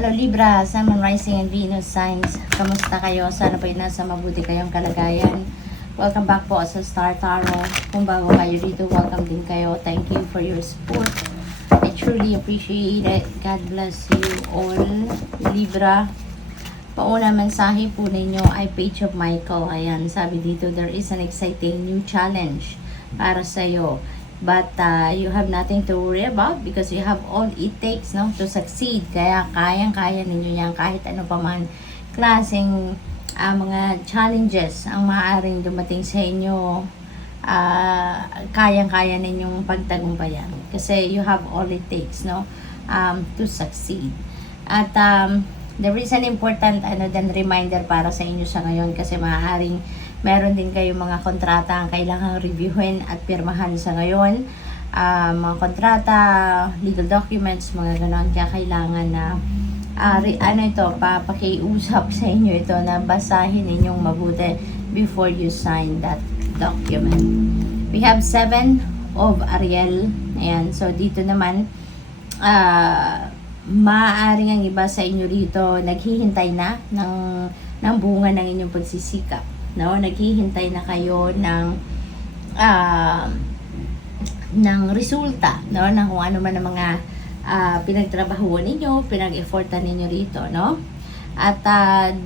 Hello Libra, Sun, Moon, Rising, and Venus signs. Kamusta kayo? Sana po nasa mabuti kayong kalagayan. Welcome back po sa Star Tarot. Kung bago kayo dito, welcome din kayo. Thank you for your support. I truly appreciate it. God bless you all. Libra, pauna mensahe po ninyo ay Page of Michael. Ayan, sabi dito, there is an exciting new challenge para sa iyo. But you have nothing to worry about because you have all it takes, no, to succeed. Kaya kayang-kaya ninyo yan kahit ano pa man klaseng mga challenges ang maaaring dumating sa inyo. Kayang-kaya ninyong pagtagumpayan kasi you have all it takes, no, to succeed. At there is an important reminder para sa inyo sa ngayon kasi maaaring meron din kayong mga kontrata ang kailangang reviewin at pirmahan sa ngayon. Mga kontrata, legal documents, mga ganon. Kaya kailangan na papakiusap sa inyo ito na basahin ninyong mabuti before you sign that document. We have 7 of Ariel. Ayan. So, dito naman, maaaring ang iba sa inyo rito naghihintay na ng bunga ng inyong pagsisikap. No, naghihintay na kayo ng resulta, no, ng kung ano man ang mga pinagtrabahuan ninyo, pinag-effortan ninyo rito, no? At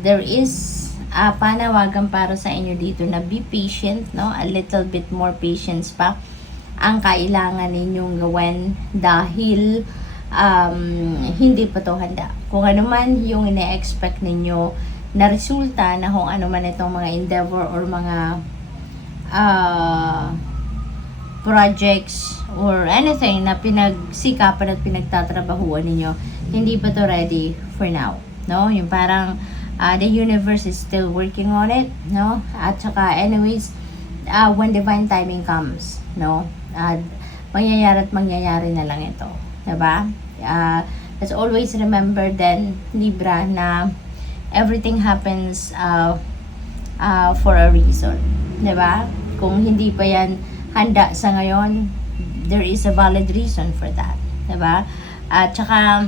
there is panawagan para sa inyo dito na be patient, no? A little bit more patience pa ang kailangan ninyong gawin dahil hindi pa to handa. Kung ano man yung ine-expect ninyo na resulta na kung ano man itong mga endeavor or mga projects or anything na pinagsikapan at pinagtatrabahuan ninyo, hindi pa to ready for now, no? Yung parang the universe is still working on it, no? At saka anyways, when divine timing comes, no, mangyayari na lang ito, diba? Let's always remember then, Libra, na everything happens for a reason, diba? Kung hindi pa yan handa sa ngayon, there is a valid reason for that, diba? At saka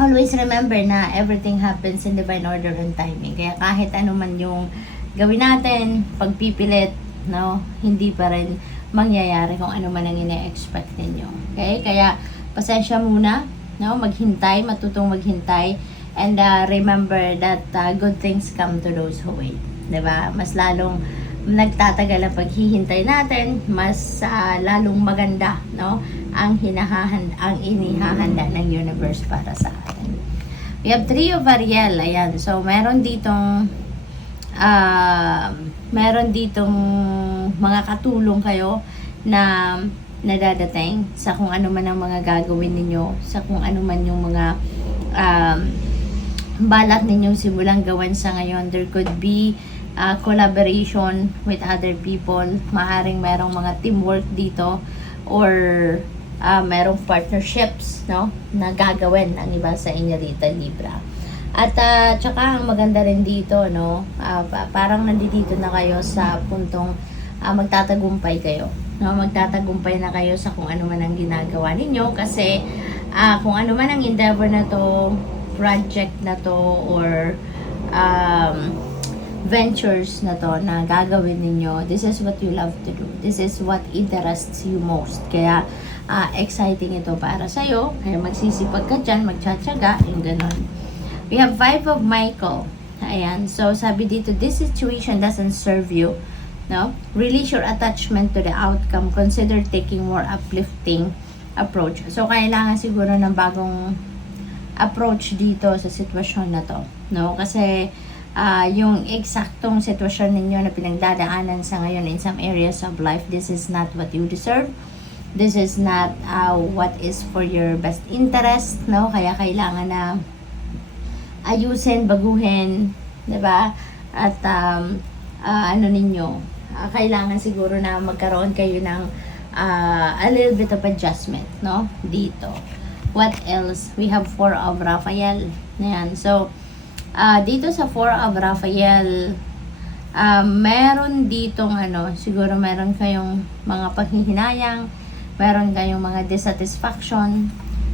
always remember na everything happens in divine order and timing. Kaya kahit ano man yung gawin natin, pagpipilit, no, hindi pa rin mangyayari kung ano man ang ine-expect ninyo. Okay? Kaya pasensya muna, no, maghintay, matutong maghintay. And remember that good things come to those who wait. Diba? Mas lalong nagtatagal ang paghihintay natin, mas lalong maganda, no, ang inihahanda ng universe para sa atin. We have 3 of Ariel. Ayan. So, meron ditong mga katulong kayo na nadadating sa kung ano man ang mga gagawin ninyo, sa kung ano man yung mga balak ninyong simulang gawan sa ngayon. There could be collaboration with other people. Maaaring merong mga teamwork dito or merong partnerships, no, na gagawin ang iba sa inyo dito, Libra. At tsaka ang maganda rin dito, no, parang nandito na kayo sa puntong magtatagumpay kayo, no, magtatagumpay na kayo sa kung ano man ang ginagawa ninyo kasi kung ano man ang endeavor na to, project na to, or ventures na to na gagawin ninyo, this is what you love to do. This is what interests you most. Kaya exciting ito para sa'yo. Kaya magsisipag ka dyan, magtsatsaga, yung ganon. We have 5 of Michael. Ayan. So, sabi dito, this situation doesn't serve you. No? Release your attachment to the outcome. Consider taking more uplifting approach. So, kailangan siguro ng bagong approach dito sa sitwasyon na to, no? Kasi yung eksaktong sitwasyon ninyo na pinagdadaanan sa ngayon in some areas of life, this is not what you deserve. This is not what is for your best interest, no? Kaya kailangan na ayusin, baguhin, 'di ba? At kailangan siguro na magkaroon kayo ng a little bit of adjustment, no? Dito. What else? We have 4 of Raphael. Ayan. So, dito sa 4 of Raphael, meron ditong siguro meron kayong mga paghihinayang, meron kayong mga dissatisfaction,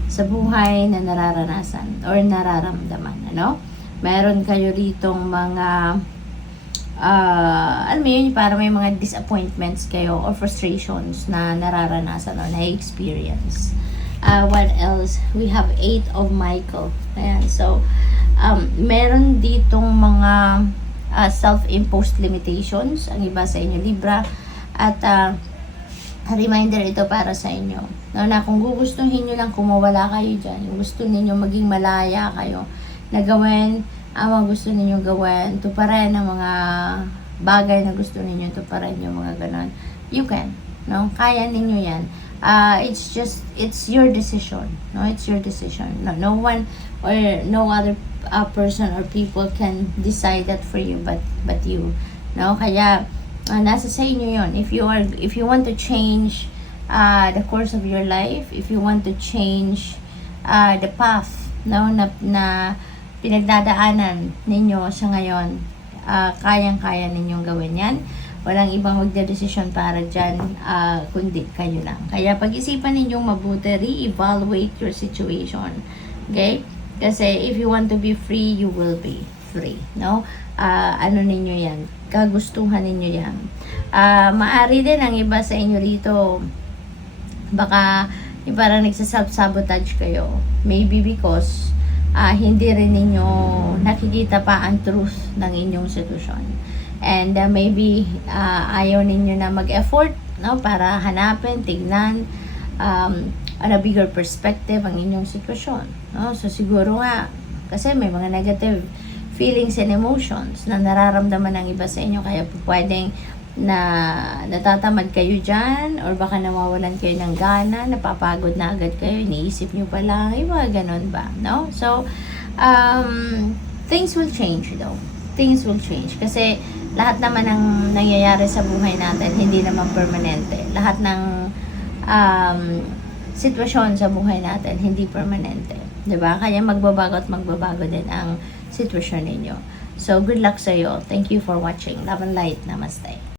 sa buhay na nararanasan or nararamdaman, ano? Meron kayo ritong mga alam mo yun, para may mga disappointments kayo or frustrations na nararanasan or na-experience. What else? We have 8 of Michael. Ayan, so, meron ditong mga self-imposed limitations, ang iba sa inyo, Libra, at reminder ito para sa inyo. No, na kung gugustuhin nyo lang kumawala kayo dyan, yung gusto ninyo maging malaya kayo, na gawin ang mga gusto ninyo gawin, tuparan ang mga bagay na gusto ninyo tuparan, yung mga ganon, you can, no? Kaya ninyo yan. It's your decision, no? It's your decision. No one or no other person or people can decide that for you but you, no? Kaya nasa sa inyo yon. If you want to change the course of your life, if you want to change the path, no, na pinagdadaanan ninyo sa ngayon, kayang-kaya ninyong gawin yan. Walang ibang magdedesisyon para dyan, kundi kayo lang. Kaya pag-isipan ninyong mabuti, re-evaluate your situation. Okay? Kasi if you want to be free, you will be free. No? Ano ninyo yan? Kagustuhan ninyo yan. Maari din ang iba sa inyo rito, baka parang nagsaself-sabotage kayo. Maybe because hindi rin ninyo nakikita pa ang truth ng inyong sitwasyon. And maybe ayaw ninyo na mag-effort, no, para hanapin, tignan on a bigger perspective ang inyong sitwasyon. No? So siguro nga, kasi may mga negative feelings and emotions na nararamdaman ng iba sa inyo, kaya pwedeng na natatamad kayo dyan, or baka nawawalan kayo ng gana, napapagod na agad kayo, iniisip nyo pa lang, yung mga ganon ba, no? So, things will change though. Things will change. Kasi, lahat naman ng nangyayari sa buhay natin, hindi naman permanente. Lahat ng sitwasyon sa buhay natin, hindi permanente. Diba? Kaya magbabago at magbabago din ang sitwasyon ninyo. So, good luck sa iyo. Thank you for watching. Love and light. Namaste.